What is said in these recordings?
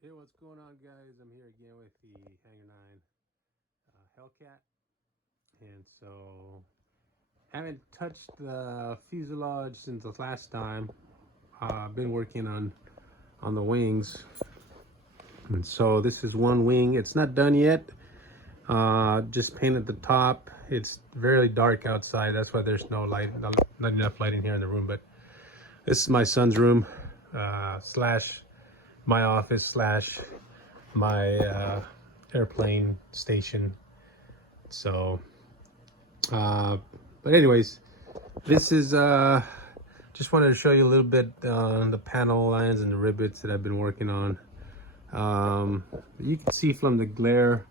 Hey, what's going on, guys? I'm here again with the Hangar 9 Hellcat. And so, haven't touched the fuselage since the last time. I've been working on the wings. And so, this is one wing. It's not done yet. Just painted the top. It's very dark outside. That's why there's no light, not enough light in here in the room. But this is my son's room, slash my office, slash my airplane station. So but anyways, this is just wanted to show you a little bit on the panel lines and the rivets that I've been working on. You can see from the glare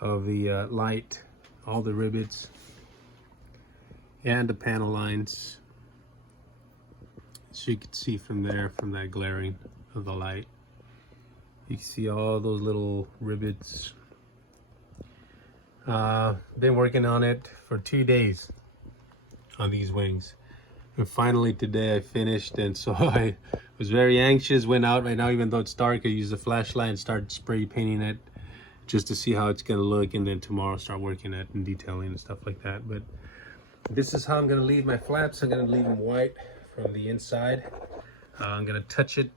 of the light all the rivets and the panel lines, so you can see from there, from that glaring of the light, you can see all those little rivets. Been working on it for 2 days on these wings, and finally today I finished. And so I was very anxious. Went out right now, even though it's dark, I used a flashlight and started spray painting it just to see how it's gonna look, and then tomorrow start working it and detailing and stuff like that. But this is how I'm gonna leave my flaps. I'm gonna leave them white from the inside. I'm gonna touch it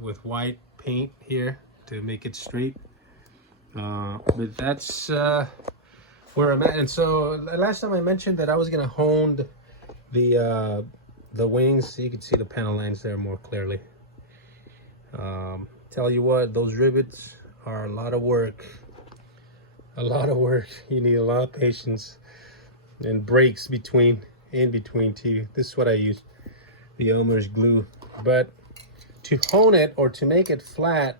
with white paint here to make it straight. But that's where I'm at. And so last time I mentioned that I was gonna hone the wings, so you can see the panel lines there more clearly. Tell you what, those rivets are a lot of work. You need a lot of patience and breaks in between too. This is what I use, the Elmer's glue. But to hone it, or to make it flat,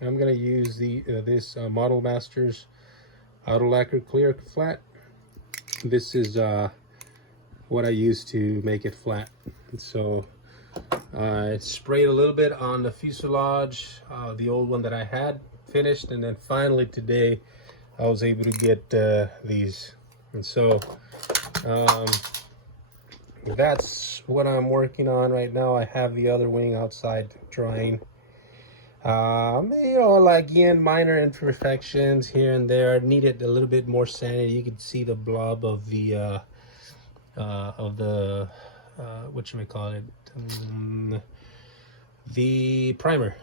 I'm gonna use this Model Masters Auto Lacquer Clear Flat. This is what I use to make it flat. And so I sprayed a little bit on the fuselage, the old one that I had finished, and then finally today I was able to get these. And so that's what I'm working on right now. I have the other wing outside drying. You know, like, again, minor imperfections here and there. I needed a little bit more sanity. You can see the blob of the whatchamacallit, the primer.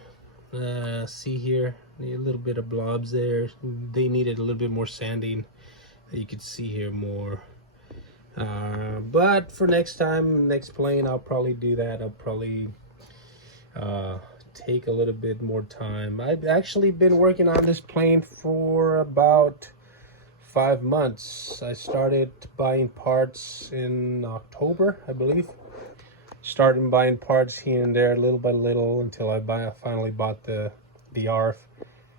See here, a little bit of blobs there. They needed a little bit more sanding. You can see here more. But for next time, next plane, I'll probably do that. I'll probably take a little bit more time. I've actually been working on this plane for about 5 months. I started buying parts in October, I believe. Starting buying parts here and there, little by little, until I finally bought the ARF,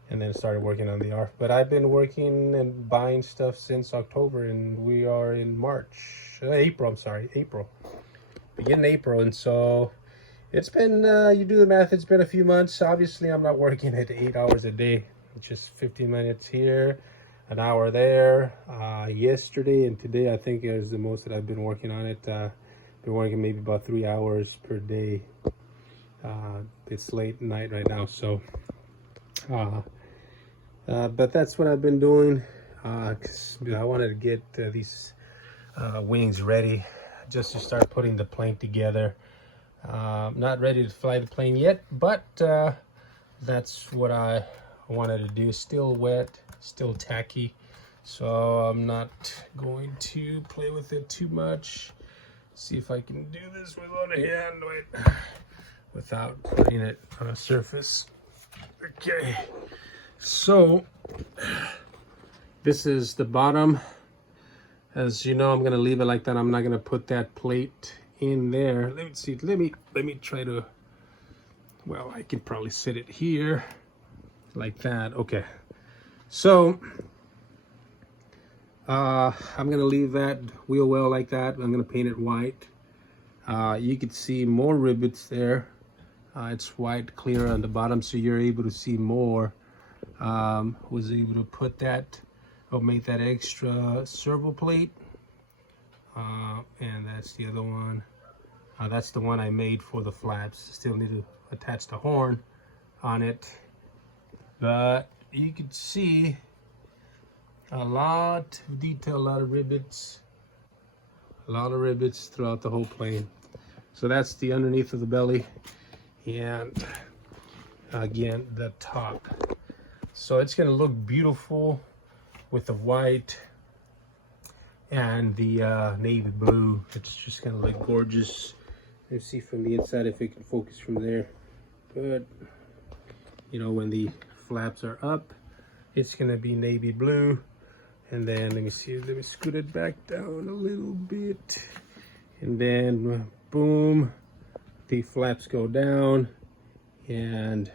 and then started working on the ARF. But I've been working and buying stuff since October, and we are in April, beginning April. And so it's been, you do the math, it's been a few months. Obviously, I'm not working at 8 hours a day. It's just 15 minutes here, an hour there. Yesterday and today, I think, is the most that I've been working on it. Been working maybe about 3 hours per day. It's late night right now, so but that's what I've been doing, 'cause I wanted to get these wings ready just to start putting the plane together. Not ready to fly the plane yet, but that's what I wanted to do. Still wet, still tacky, so I'm not going to play with it too much. See if I can do this with one hand, without putting it on a surface. Okay, so this is the bottom. As you know, I'm gonna leave it like that. I'm not gonna put that plate in there. Let me see. Let me try to. Well, I can probably sit it here like that. Okay, so I'm gonna leave that wheel well like that. I'm gonna paint it white. You can see more rivets there. It's white clear on the bottom, so you're able to see more. Was able to put that, or make that extra servo plate. And that's the other one. That's the one I made for the flaps. Still need to attach the horn. on it, but you can see a lot of detail, a lot of rivets throughout the whole plane. So that's the underneath of the belly, and again the top. So it's going to look beautiful with the white and the navy blue. It's just going to look gorgeous. Let's see from the inside if it can focus from there. But you know, when the flaps are up, it's going to be navy blue. And then let me see, let me scoot it back down a little bit, and then boom, the flaps go down and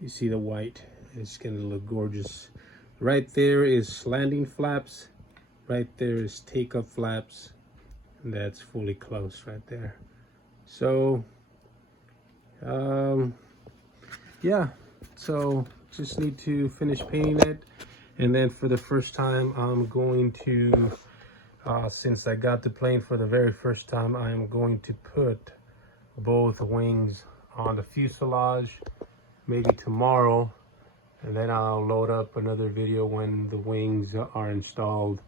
you see the white. It's going to look gorgeous. Right there is landing flaps, right there is takeoff flaps, and that's fully closed right there. So yeah, so just need to finish painting it. And then for the first time, I'm going to, since I got the plane for the very first time, I'm going to put both wings on the fuselage, maybe tomorrow. And then I'll load up another video when the wings are installed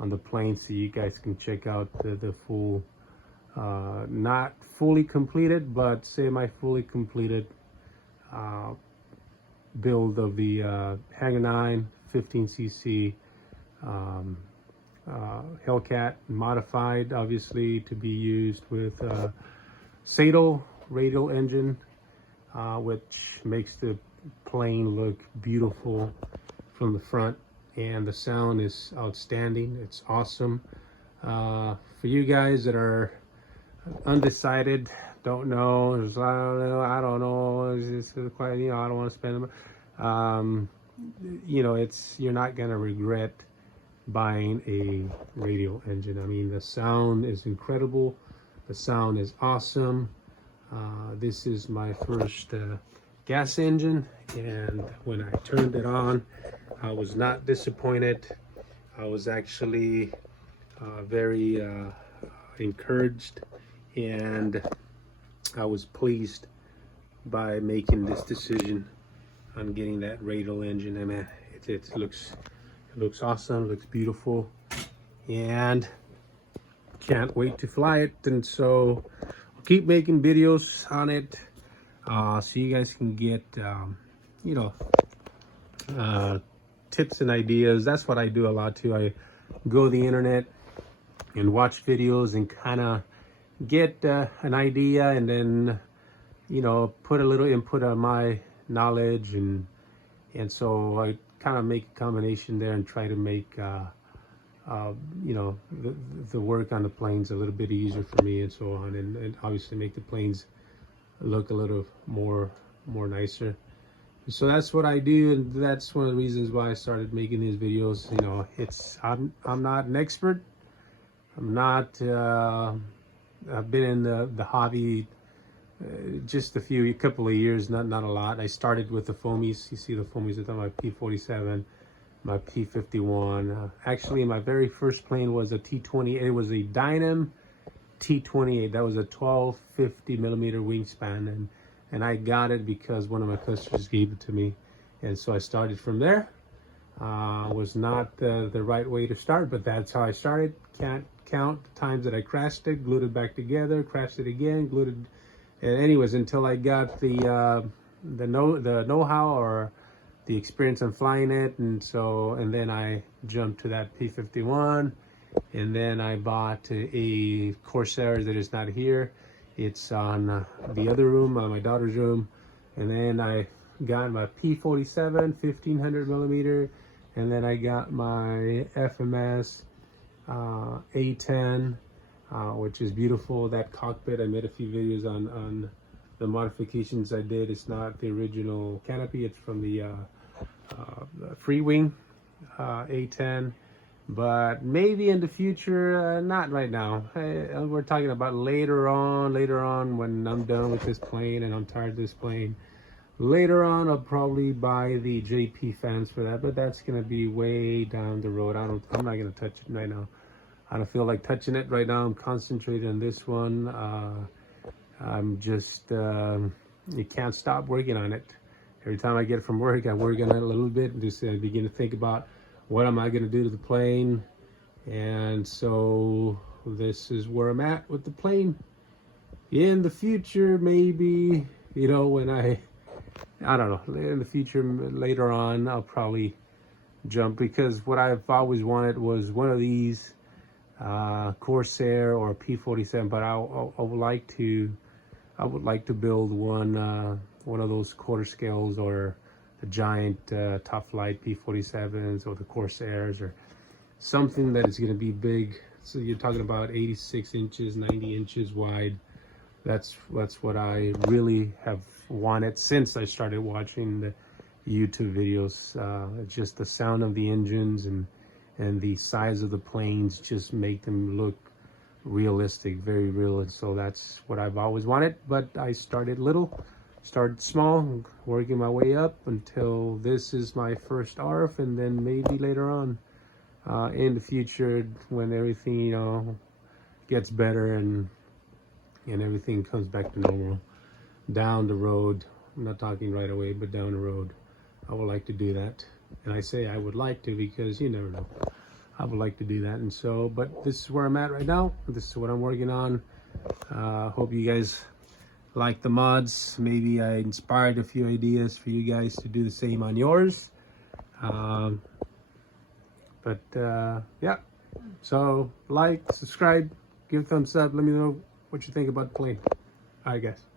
on the plane, so you guys can check out the full, not fully completed, but semi-fully completed build of the Hangar 9 15cc Hellcat, modified obviously to be used with Sato radial engine, which makes the plane look beautiful from the front, and the sound is outstanding. It's awesome. For you guys that are undecided, don't know, I don't know, it's quite, you know, I don't want to spend them. You know, you're not gonna regret buying a radial engine. I mean, the sound is incredible, the sound is awesome. This is my first gas engine, and when I turned it on, I was not disappointed. I was actually very encouraged, and I was pleased by making this decision on getting that radial engine. I mean, it looks awesome, looks beautiful, and can't wait to fly it. And so I'll keep making videos on it, so you guys can get you know, tips and ideas. That's what I do a lot too. I go to the internet and watch videos and kind of get an idea, and then, you know, put a little input on my knowledge, and so I kind of make a combination there and try to make you know, the work on the planes a little bit easier for me, and so on, and obviously make the planes look a little more nicer. So that's what I do, and that's one of the reasons why I started making these videos. You know, I'm not an expert. I'm not I've been in the hobby just a couple of years, not a lot. I started with the foamies. You see the foamies with my P-47, my P-51. Actually, my very first plane was a T-28. It was a Dynam T-28. That was a 1250 millimeter wingspan, and I got it because one of my customers gave it to me, and so I started from there. Was not the right way to start, but that's how I started. Can't count the times that I crashed it, glued it back together, crashed it again, glued it. And anyways, until I got the know-how or the experience on flying it, and then I jumped to that P-51, and then I bought a Corsair that is not here. It's on the other room, my daughter's room, and then I got my P-47 1500 millimeter, and then I got my FMS A10, which is beautiful. That cockpit, I made a few videos on the modifications I did. It's not the original canopy, it's from the free wing A10, but maybe in the future, not right now. We're talking about later on when I'm done with this plane and I'm tired of this plane. Later on, I'll probably buy the JP fans for that, but that's gonna be way down the road. I'm not gonna touch it right now. I don't feel like touching it right now. I'm concentrated on this one. I'm just, you can't stop working on it. Every time I get from work, I work on it a little bit and just begin to think about what am I going to do to the plane. And so this is where I'm at with the plane. In the future, maybe, you know, when I don't know, in the future, later on, I'll probably jump, because what I've always wanted was one of these Corsair or P-47, but I would like to build one of those quarter scales, or the giant Top Flight P-47s, or the Corsairs, or something that is going to be big. So you're talking about 86 inches, 90 inches wide. That's what I really have wanted since I started watching the YouTube videos. Just the sound of the engines and the size of the planes just make them look realistic, very real. So that's what I've always wanted. But I started small, working my way up until this is my first ARF, and then maybe later on in the future, when everything, you know, gets better and everything comes back to normal, down the road, I'm not talking right away, but down the road, I would like to do that. And I say I would like to because you never know. I would like to do that. And so, but this is where I'm at right now. This is what I'm working on. Hope you guys like the mods. Maybe I inspired a few ideas for you guys to do the same on yours. Yeah, so like, subscribe, give a thumbs up, let me know what you think about the plane. All right, guys.